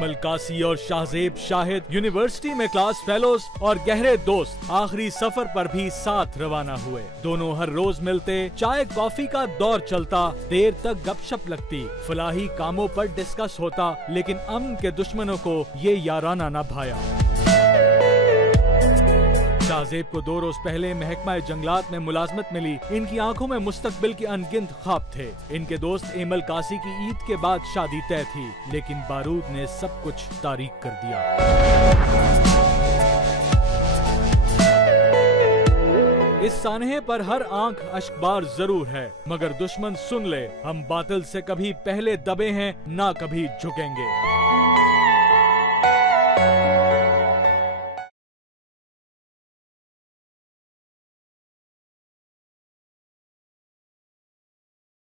Emil कासी और Shahzeb Shahid university में क्लास फेलोज और गहरे दोस्त आखिरी सफर पर भी साथ रवाना हुए। दोनों हर रोज मिलते, चाय कॉफी का दौर चलता, देर तक गपशप लगती, फलाही कामों पर डिस्कस होता, लेकिन अमन के दुश्मनों को ये याराना न भाया। शाहजेब को 2 रोज पहले महकमा जंगलात में मुलाजमत मिली। इनकी आंखों में मुस्तकबिल के अनगिनत ख्वाब थे। इनके दोस्त एमल कासी की ईद के बाद शादी तय थी, लेकिन बारूद ने सब कुछ तारीक कर दिया। इस सानहे पर हर आंख अश्कबार जरूर है, मगर दुश्मन सुन ले, हम बातिल से कभी पहले दबे हैं, ना कभी झुकेंगे।